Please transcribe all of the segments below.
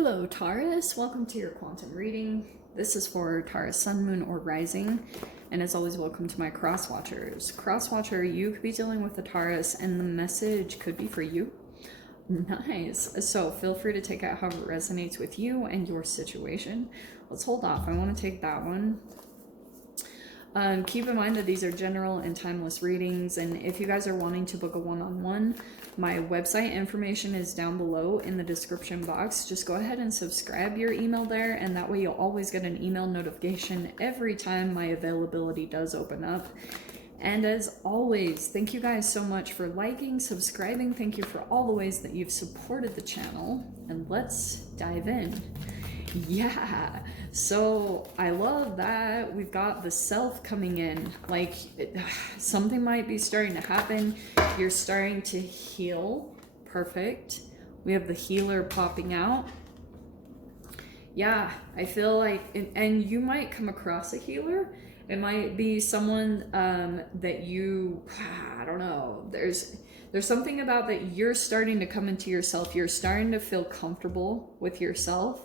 Hello Taurus, welcome to your quantum reading. This is for Taurus Sun, Moon, or Rising, and as always, welcome to my cross watchers. Cross watcher, you could be dealing with a Taurus, and the message could be for you. Nice. So feel free to take out however it resonates with you and your situation. Let's hold off. I want to take that one. Keep in mind that these are general and timeless readings, and if you guys are wanting to book a one-on-one, my website information is down below in the description box. Just go ahead and subscribe your email there, and that way you'll always get an email notification every time my availability does open up. And as always, thank you guys so much for liking, subscribing. Thank you for all the ways that you've supported the channel, and let's dive in. Yeah, so I love that we've got the self coming in. Like, something might be starting to happen. You're starting to heal. Perfect. We have the healer popping out. Yeah, I feel like, and you might come across a healer. It might be someone that you, I don't know, there's something about that you're starting to come into yourself. You're starting to feel comfortable with yourself.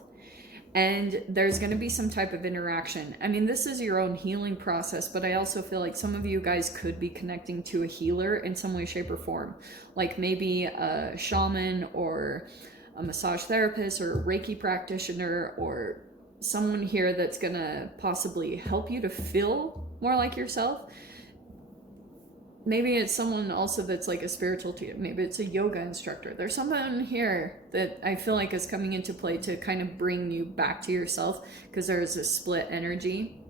And there's going to be some type of interaction. I mean, this is your own healing process, but I also feel like some of you guys could be connecting to a healer in some way, shape, or form. Like maybe a shaman or a massage therapist or a Reiki practitioner or someone here that's going to possibly help you to feel more like yourself. Maybe it's someone also that's like a spiritual teacher. Maybe it's a yoga instructor. There's someone here that I feel like is coming into play to kind of bring you back to yourself, because there's a split energy.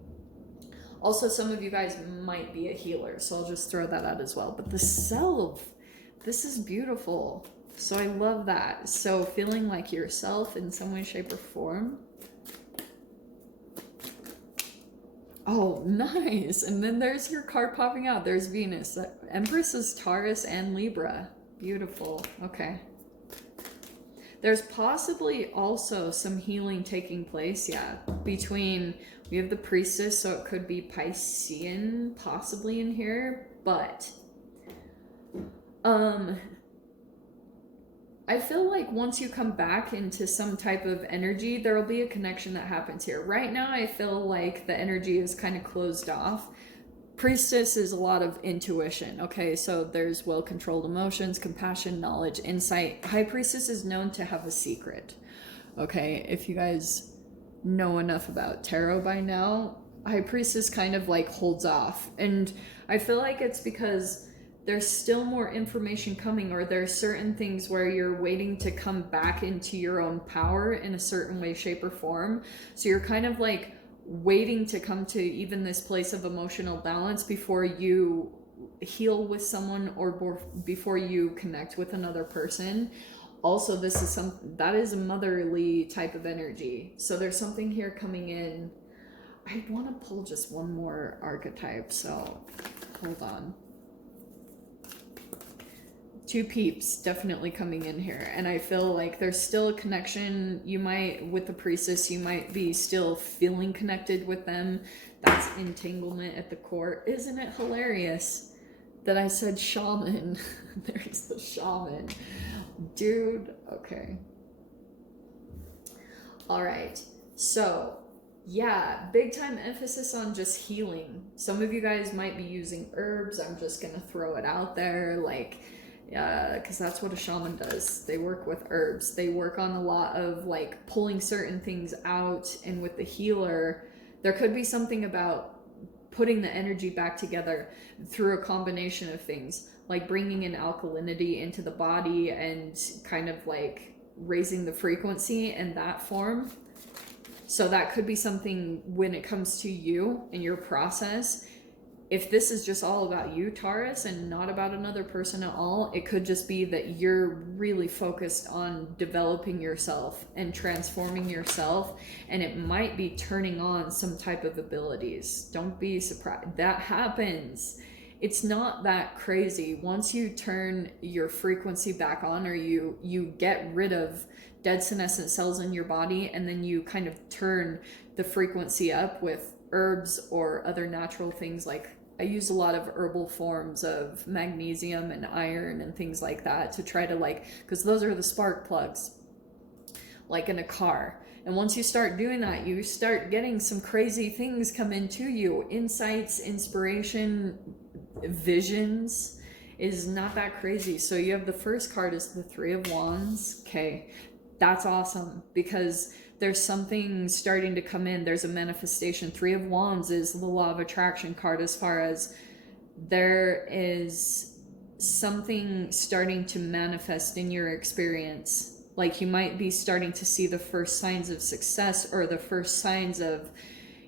Also, some of you guys might be a healer, so I'll just throw that out as well. But the self, this is beautiful. So I love that. So feeling like yourself in some way, shape, or form. Oh, nice. And then there's your card popping out. There's Venus. Empress is Taurus and Libra. Beautiful. Okay. There's possibly also some healing taking place. Yeah. Between, we have the priestess, so it could be Piscean possibly in here. But, I feel like once you come back into some type of energy, there will be a connection that happens here. Right now, I feel like the energy is kind of closed off. Priestess is a lot of intuition, okay? So there's well-controlled emotions, compassion, knowledge, insight. High Priestess is known to have a secret, okay? If you guys know enough about tarot by now, High Priestess kind of like holds off. And I feel like it's because there's still more information coming, or there's certain things where you're waiting to come back into your own power in a certain way, shape, or form. So you're kind of like waiting to come to even this place of emotional balance before you heal with someone or before you connect with another person. Also, this is that is a motherly type of energy. So there's something here coming in. I want to pull just one more archetype, so hold on. Two peeps definitely coming in here, and I feel like there's still a connection. You might, with the priestess, you might be still feeling connected with them. That's entanglement at the core. Isn't it hilarious that I said shaman? There's the shaman. Dude, okay. All right, so yeah, big time emphasis on just healing. Some of you guys might be using herbs. I'm just gonna throw it out there, like, because that's what a shaman does. They work with herbs. They work on a lot of like pulling certain things out. And with the healer, there could be something about putting the energy back together through a combination of things, like bringing in alkalinity into the body and kind of like raising the frequency in that form. So that could be something when it comes to you and your process. If this is just all about you, Taurus, and not about another person at all, it could just be that you're really focused on developing yourself and transforming yourself, and it might be turning on some type of abilities. Don't be surprised. That happens. It's not that crazy. Once you turn your frequency back on, or you get rid of dead senescent cells in your body, and then you kind of turn the frequency up with herbs or other natural things. Like, I use a lot of herbal forms of magnesium and iron and things like that to try to, like, because those are the spark plugs. like in a car. And once you start doing that, you start getting some crazy things come into you. Insights, inspiration, visions is not that crazy. So you have the first card is the Three of Wands. Okay, that's awesome because there's something starting to come in. There's a manifestation. Three of Wands is the law of attraction card, as far as there is something starting to manifest in your experience. Like you might be starting to see the first signs of success, or the first signs of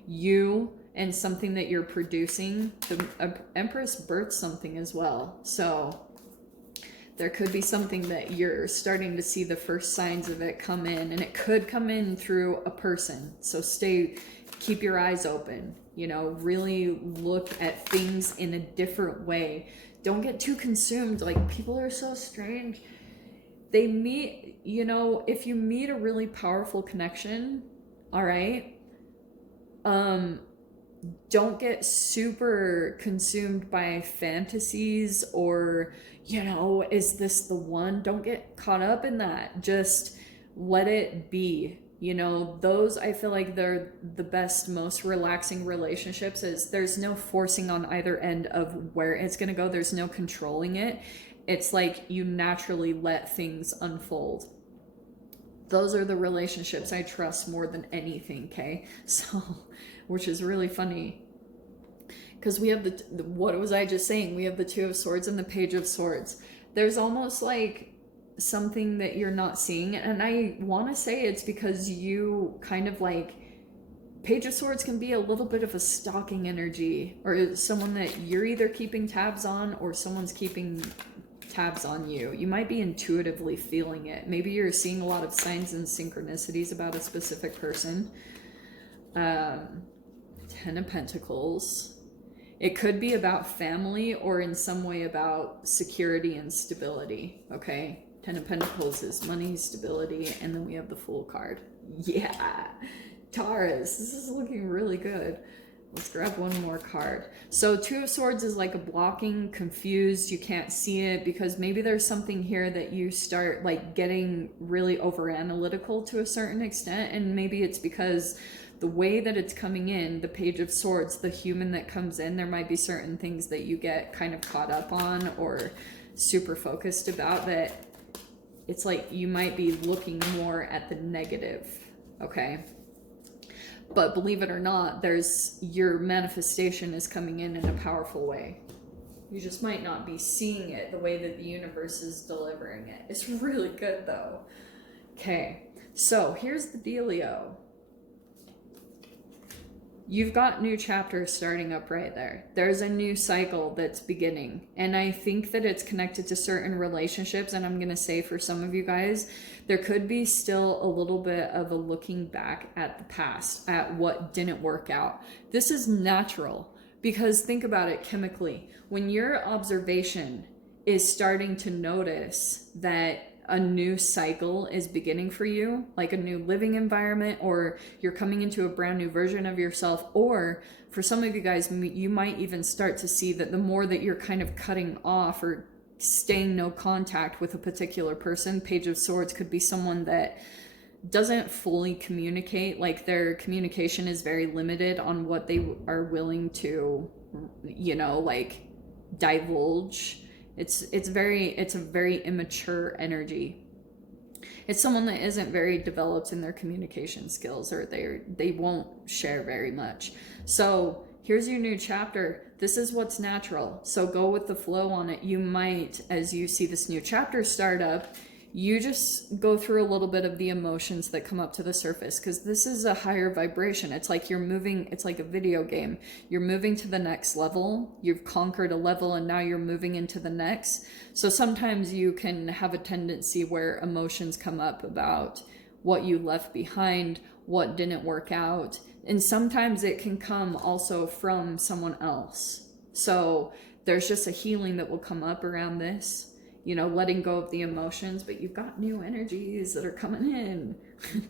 you and something that you're producing. The Empress birthed something as well. So there could be something that you're starting to see the first signs of it come in, and it could come in through a person. So keep your eyes open, you know, really look at things in a different way. Don't get too consumed. Like, people are so strange. They meet, you know, if you meet a really powerful connection, all right, don't get super consumed by fantasies or, you know, is this the one? Don't get caught up in that. Just let it be. You know, those, I feel like they're the best, most relaxing relationships. Is there's no forcing on either end of where it's going to go. There's no controlling it. It's like you naturally let things unfold. Those are the relationships I trust more than anything, okay? So, which is really funny. Because we have what was I just saying? We have the Two of Swords and the Page of Swords. There's almost like something that you're not seeing. And I want to say it's because you kind of like, Page of Swords can be a little bit of a stalking energy, or someone that you're either keeping tabs on or someone's keeping tabs on you. You might be intuitively feeling it. Maybe you're seeing a lot of signs and synchronicities about a specific person. Ten of Pentacles. It could be about family or in some way about security and stability, okay? Ten of Pentacles is money, stability, and then we have the Fool card. Yeah! Taurus, this is looking really good. Let's grab one more card. So Two of Swords is like a blocking, confused, you can't see it, because maybe there's something here that you start like getting really over analytical to a certain extent, and maybe it's because the way that it's coming in, the Page of Swords, the human that comes in, there might be certain things that you get kind of caught up on or super focused about, that it's like you might be looking more at the negative, okay? But believe it or not, your manifestation is coming in a powerful way. You just might not be seeing it the way that the universe is delivering it. It's really good though. Okay, so here's the dealio. You've got new chapters starting up right there. There's a new cycle that's beginning. And I think that it's connected to certain relationships. And I'm going to say for some of you guys, there could be still a little bit of a looking back at the past, at what didn't work out. This is natural, because think about it chemically. When your observation is starting to notice that a new cycle is beginning for you, like a new living environment, or you're coming into a brand new version of yourself, or for some of you guys, you might even start to see that the more that you're kind of cutting off or staying no contact with a particular person. Page of Swords could be someone that doesn't fully communicate, like their communication is very limited on what they are willing to, you know, like divulge. It's a very immature energy. It's someone that isn't very developed in their communication skills, or they won't share very much. So here's your new chapter. This is what's natural. So go with the flow on it. You might, as you see this new chapter start up, you just go through a little bit of the emotions that come up to the surface, because this is a higher vibration. It's like you're moving, it's like a video game. You're moving to the next level. You've conquered a level and now you're moving into the next. So sometimes you can have a tendency where emotions come up about what you left behind, what didn't work out. And sometimes it can come also from someone else. So there's just a healing that will come up around this, you know, letting go of the emotions, but you've got new energies that are coming in.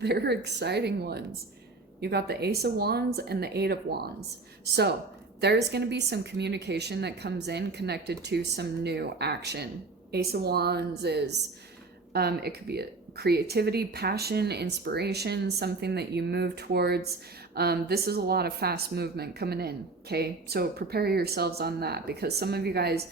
They're exciting ones. You've got the Ace of Wands and the Eight of Wands. So there's going to be some communication that comes in connected to some new action. Ace of Wands is, it could be a creativity, passion, inspiration, something that you move towards. This is a lot of fast movement coming in, okay? So prepare yourselves on that, because some of you guys,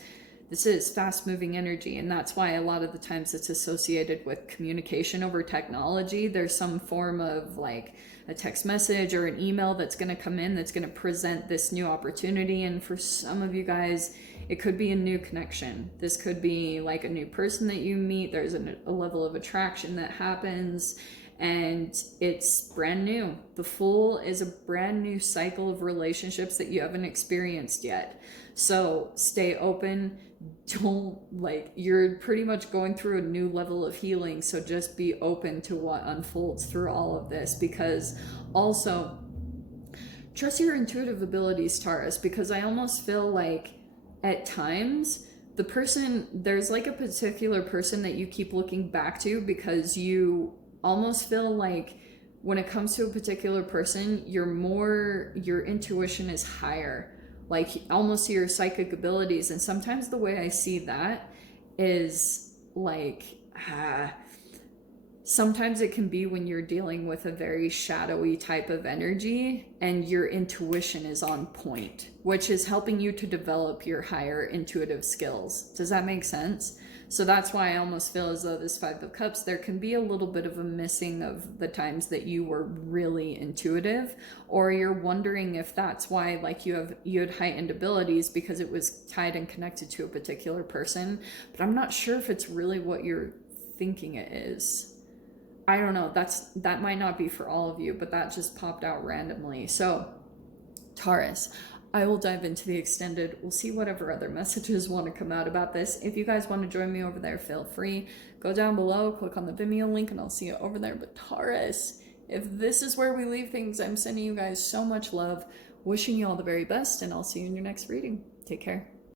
this is fast moving energy, and that's why a lot of the times it's associated with communication over technology. There's some form of like a text message or an email that's going to come in that's going to present this new opportunity. And for some of you guys, it could be a new connection. This could be like a new person that you meet. There's a level of attraction that happens, and it's brand new. The Fool is a brand new cycle of relationships that you haven't experienced yet. So stay open. Don't, like, you're pretty much going through a new level of healing. So just be open to what unfolds through all of this, because also trust your intuitive abilities, Taurus, because I almost feel like at times there's like a particular person that you keep looking back to, because you almost feel like when it comes to a particular person, your intuition is higher, like almost your psychic abilities. And sometimes the way I see that is like, sometimes it can be when you're dealing with a very shadowy type of energy and your intuition is on point, which is helping you to develop your higher intuitive skills. Does that make sense? So that's why I almost feel as though this Five of Cups, there can be a little bit of a missing of the times that you were really intuitive, or you're wondering if that's why, like, you had heightened abilities because it was tied and connected to a particular person. But I'm not sure if it's really what you're thinking it is. I don't know. That might not be for all of you, but that just popped out randomly. So Taurus, I will dive into the extended. We'll see whatever other messages want to come out about this. If you guys want to join me over there, feel free. Go down below, click on the Vimeo link, and I'll see you over there. But Taurus, if this is where we leave things, I'm sending you guys so much love, wishing you all the very best, and I'll see you in your next reading. Take care.